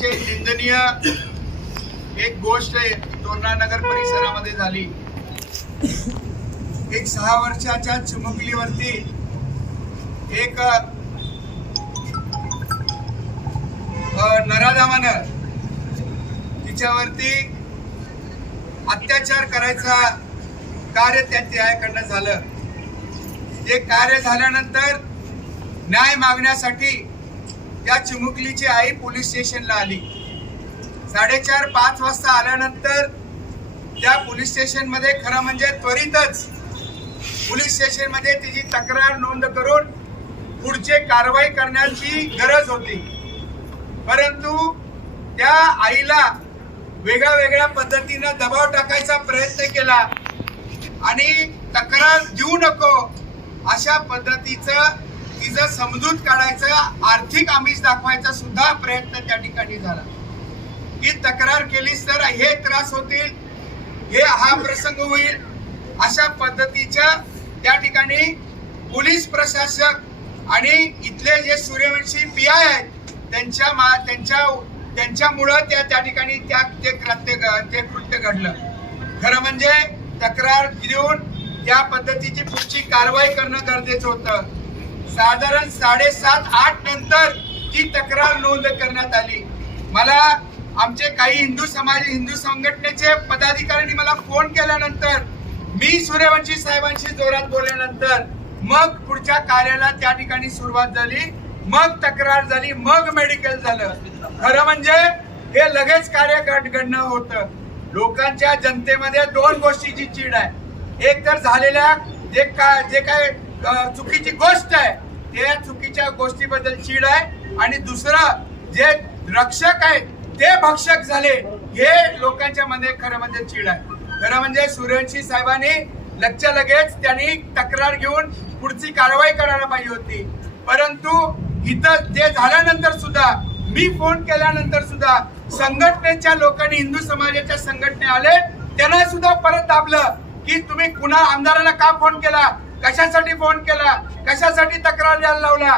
दुर्दैवनीय एक गोष्ट आहे तोरणा नगर परिसरामध्ये झाली. एक सहा वर्षाच्या चिमुकलीवरती एक अ, नराधामानं तिच्यावरती अत्याचार करायचा कार्य त्या त्याकडनं झालं. ते कार्य झाल्यानंतर न्याय मागण्यासाठी त्या चिमुकलीची आई पोलीस स्टेशनला आली. साडेचार पाच वाजता आल्यानंतर त्या पोलीस स्टेशनमध्ये खरं म्हणजे त्वरितच पोलीस स्टेशनमध्ये तिची तक्रार नोंद करून पुढचे कारवाई करण्याची गरज होती. परंतु त्या आईला वेगळ्या वेगळ्या पद्धतीनं दबाव टाकायचा प्रयत्न केला. आणि तक्रार देऊ नको अशा पद्धतीचं तिचं समजूत काढायचं आर्थिक आमिष दाखवायचा सुद्धा प्रयत्न त्या ठिकाणी झाला. ही तक्रार केलीस तर हे त्रास होतील हे हा प्रसंग होईल अशा पद्धतीच्या त्या ठिकाणी पोलीस प्रशासक आणि इथले जे सूर्यवंशी पी आय आहेत त्यांच्या मा त्यांच्या त्यांच्यामुळं त्या त्या ठिकाणी त्या ते कृत्य ते कृत्य घडलं. खरं म्हणजे तक्रार देऊन त्या पद्धतीची पुढची कारवाई करणं गरजेचं होतं. साधारण साडेसात आठ नंतर ती तक्रार नोंद करण्यात आली. मला आमचे काही हिंदू समाज हिंदू संघटनेचे पदाधिकाऱ्यांनी मला फोन केल्यानंतर मी सूर्यवंशी साहेबांशी जोरात बोलल्यानंतर मग पुढच्या कार्याला त्या ठिकाणी सुरुवात झाली मग तक्रार झाली मग मेडिकल झालं. खरं म्हणजे हे लगेच कार्य घडणं होतं. लोकांच्या जनतेमध्ये दोन गोष्टीची चीड आहे. एक तर झालेल्या जे काय जे काय चुकीची गोष्ट आहे या चुकीच्या गोष्टीबद्दल चीड आहे. आणि दुसरं जे रक्षक आहेत ते भक्षक झाले हे लोकांच्या मध्ये खरं म्हणजे चीड आहे. खरं म्हणजे सूर्यवंशी साहेबांनी लक्ष लगेच त्यांनी तक्रार घेऊन पुढची कारवाई करायला पाहिजे होती. परंतु इथं जे झाल्यानंतर सुद्धा मी फोन केल्यानंतर सुद्धा संघटनेच्या लोकांनी हिंदू समाजाच्या संघटने आले त्यांना सुद्धा परत दाबलं की तुम्ही कुणा आमदाराला का फोन केला? कशासाठी फोन केला? कशासाठी तक्रार द्यायला लावला?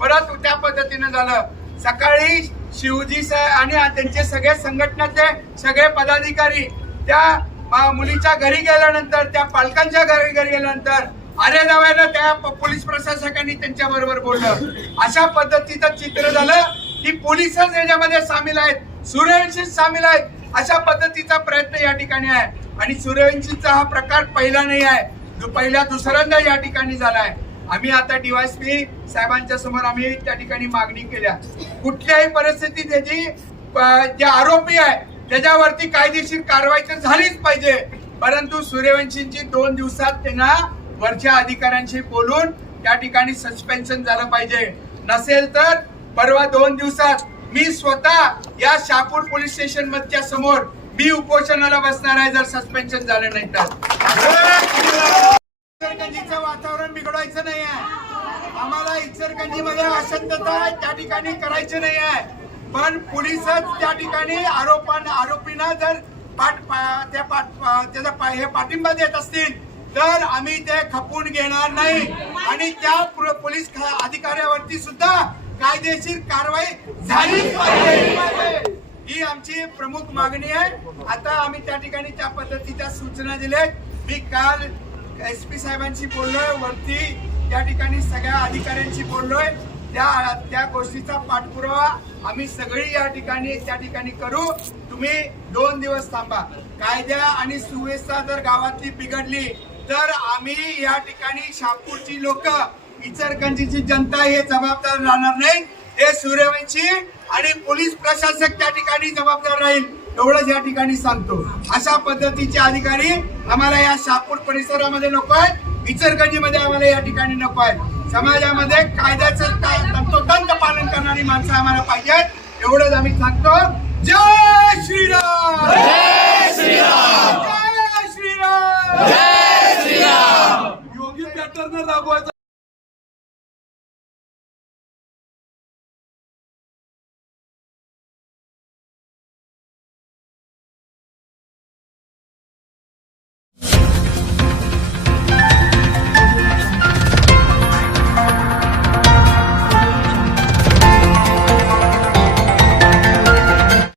परत त्या पद्धतीनं झालं. सकाळी शिवजी साहेब आणि त्यांचे सगळे संघटनाचे सगळे पदाधिकारी त्या मुलीच्या घरी गेल्यानंतर त्या पालकांच्या घरी घरी गेल्यानंतर अरे नव्यानं त्या पोलीस प्रशासकांनी त्यांच्या बरोबर बोललं. अशा पद्धतीचं चित्र झालं की पोलीसच याच्यामध्ये सामील आहेत. सूर्यवंशी सामील आहेत. अशा पद्धतीचा प्रयत्न या ठिकाणी आहे. आणि सूर्यवंशीचा हा प्रकार पहिला नाही आहे. जो पहिला दुसऱ्यांदा या ठिकाणी झालाय. आम्ही आता डीवायसपी साहेबांच्या समोर आम्ही त्या ठिकाणी मागणी केल्या. कुठल्याही परिस्थितीत त्याची जे आरोपी आहे त्याच्यावरती कायदेशीर कारवाई तर झालीच पाहिजे. परंतु सूर्यवंशींची दोन दिवसात त्यांना वरच्या अधिकाऱ्यांशी बोलून त्या ठिकाणी सस्पेन्शन झालं पाहिजे. नसेल तर परवा दोन दिवसात मी स्वतः या शापूर पोलीस स्टेशन मधच्या समोर मी उपोषणाला बसणार आहे जर सस्पेन्शन झालं नाही तर. इचलकरंजीचं वातावरण बिघडवायचं नाही आहे. आम्हाला इचलकरंजीमध्ये अशांतता त्या ठिकाणी करायची नाही आहे. पण पोलिसच त्या ठिकाणी आरोपान आरोपींना जर पाठ पा- त्या पाठ त्याचा पा- हे पाठिंबा देत असतील तर आम्ही ते खपून घेणार नाही. आणि त्या पोलीस अधिकाऱ्यावरती सुद्धा कायदेशीर कारवाई झालीच पाहिजे. ही आमची प्रमुख मागणी आहे. आता आम्ही त्या ठिकाणी त्या पद्धतीच्या सूचना दिल्या मी काल एस पी साहेबांशी बोललोय वरती त्या ठिकाणी सगळ्या अधिकाऱ्यांशी बोललोय. त्या त्या गोष्टीचा पाठपुरावा आम्ही सगळी या ठिकाणी त्या ठिकाणी करू. तुम्ही दोन दिवस थांबा. कायद्या आणि सुव्यवस्था जर गावातली बिघडली तर आम्ही या ठिकाणी शापूरची लोक इचरकंजीची जनता हे जबाबदार राहणार नाही. हे सूर्यवंशी आणि पोलीस प्रशासक त्या ठिकाणी जबाबदार राहील. एवढंच या ठिकाणी सांगतो. अशा पद्धतीचे अधिकारी आम्हाला या शापूर परिसरामध्ये नको आहेत. इचरगंजीमध्ये आम्हाला या ठिकाणी नको आहेत. समाजामध्ये कायद्याचं काय तंतोतंत पालन करणारी माणसं आम्हाला पाहिजेत एवढंच आम्ही सांगतो. जय श्रीराम! जय श्रीराम! जय श्रीराम! योगी पॅटर्न राबवायचा